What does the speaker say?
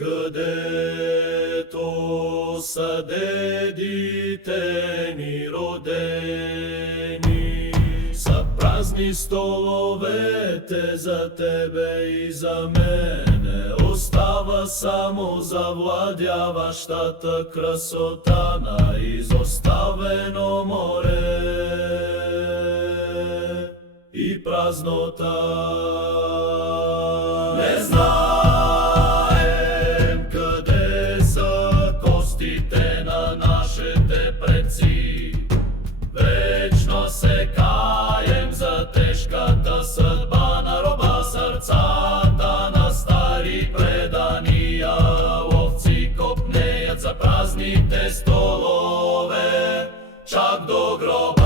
където са дедите ни родени. Са празни столовете за тебе и за мене, остава само завладяващата красота на изоставено море и празнота. Не знаем къде са костите на нашите предци, вечно се каем за тежката съдба на роба. Сърцата на стари предания ловци копнеят за празните столове чак до гроба.